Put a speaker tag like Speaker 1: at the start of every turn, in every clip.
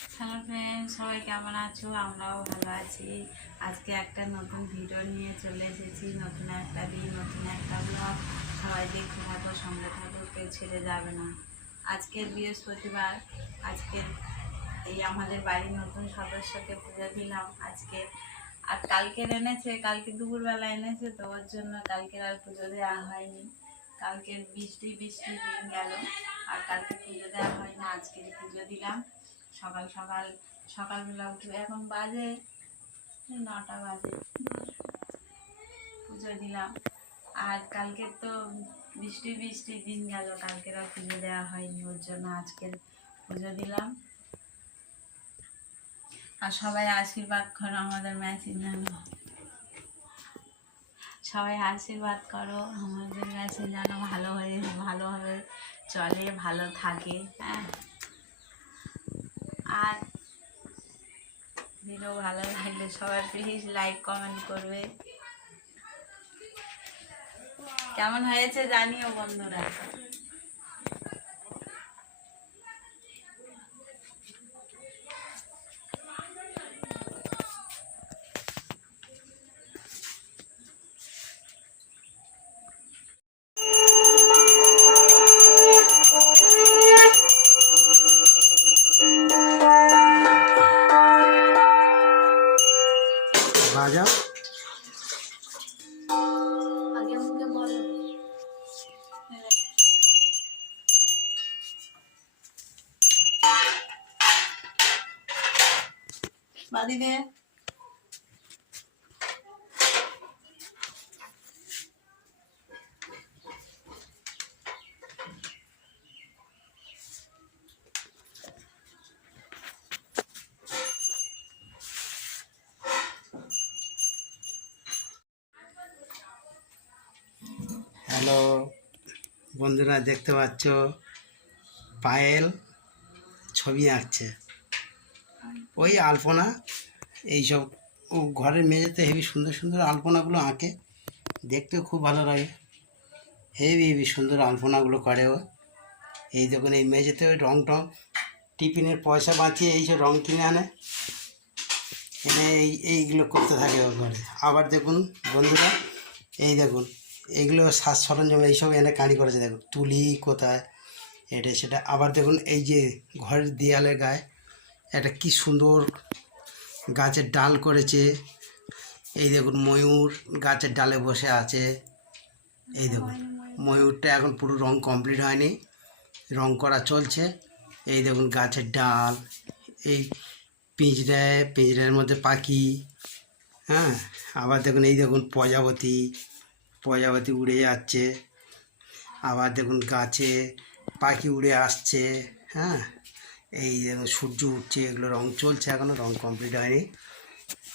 Speaker 1: Hello friend সবাই কেমন আছো? আমরাও ভালো আছি। আজকে একটা নতুন ভিডিও নিয়ে চলে এসেছি। নতুন একটা দিন, নতুন একটা ব্লগ সবাই দেখতে থাকো, সঙ্গে থাকো, কেউ ছেড়ে যাবে না। আজকের বৃহস্পতিবার আজকের এই আমাদের বাড়ির নতুন সদস্যকে পুজো দিলাম আজকে। আর কালকের এনেছে, কালকে দুপুরবেলা এনেছে, তো ওর জন্য কালকের আর পুজো দেওয়া হয়নি। কালকে বৃষ্টি বৃষ্টি দিন গেল, আর কালকে পুজো দেওয়া হয়নি আজকে পুজো দিলাম। সকাল সকাল, সকালবেলা উঠে, এখন বাজে নটা বাজে। পুজো দিলাম। আর কালকে তো বৃষ্টি বৃষ্টি, দিন গেল। কালকের আর পুজো দেওয়া হয়নি, ওর জন্য আজকের পুজো দিলাম। আর সবাই আশীর্বাদ করো আমাদের ম্যাচিং যেন। সবাই আশীর্বাদ করো, আমাদের ম্যাচিং যেন ভালো হয়ে ভালোভাবে চলে, ভালো থাকে হ্যাঁ। আর ভিডিও ভালো লাগলে সবাই প্লিজ লাইক কমেন্ট করবে। কেমন হয়েছে জানিও বন্ধুরা। आ जा बाली
Speaker 2: হ্যালো বন্ধুরা দেখতে পাচ্ছ, পায়েল ছবি আঁকছে। ওই আলপনা, এইসব ঘরের মেঝেতে হেবি সুন্দর সুন্দর আলপনাগুলো আঁকে। দেখতেও খুব ভালো লাগে। হেবি হেবি সুন্দর আলপনাগুলো করে ও। এই দেখুন, এই মেঝেতে ওই রং টং, টিফিনের পয়সা বাঁচিয়ে এইসব রং কিনে আনে। এনে এই, এইগুলো করতে থাকে ওর ঘরে। আবার দেখুন বন্ধুরা, এই দেখুন। এইগুলো সাজ সরঞ্জাম এইসব এনে কাঁড়ি করেছে দেখুন তুলি কোথায়, এটা সেটা। আবার দেখুন এই যে ঘরের দেয়ালের গায়ে একটা কি সুন্দর গাছের ডাল করেছে। এই দেখুন ময়ূর গাছের ডালে বসে আছে। এই দেখুন, ময়ূরটা এখন পুরো রং কমপ্লিট হয়নি, রং করা চলছে। এই দেখুন গাছের ডাল, এই পিঁজড়ায় পিঁজড়ার মধ্যে পাখি হ্যাঁ? আবার দেখুন এই দেখুন প্রজাপতি প্রজাপতি উড়ে যাচ্ছে। আবার দেখুন গাছে পাখি উড়ে আসছে হ্যাঁ? এই দেখুন সূর্য উঠছে, এগুলো রং চলছে এখনও রং কমপ্লিট হয়নি।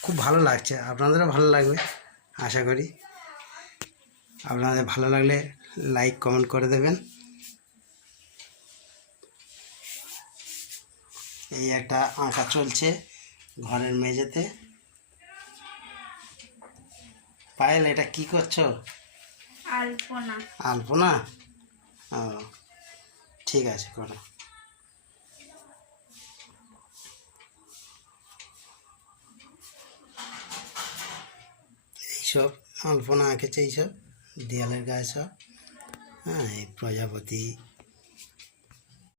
Speaker 2: খুব ভালো লাগছে, আপনাদেরও ভালো লাগবে, আশা করি। আপনাদের ভালো লাগলে লাইক কমেন্ট করে দেবেন। এই একটা আঁকা চলছে ঘরের মেঝেতে। পায়েল এটা কি করছ?
Speaker 1: আলপনা।
Speaker 2: আলপনা? ও ঠিক আছে করো। এইসব আলপনা আঁকেছে এইসব দেয়ালের গায়ে সব। হ্যাঁ এই প্রজাপতি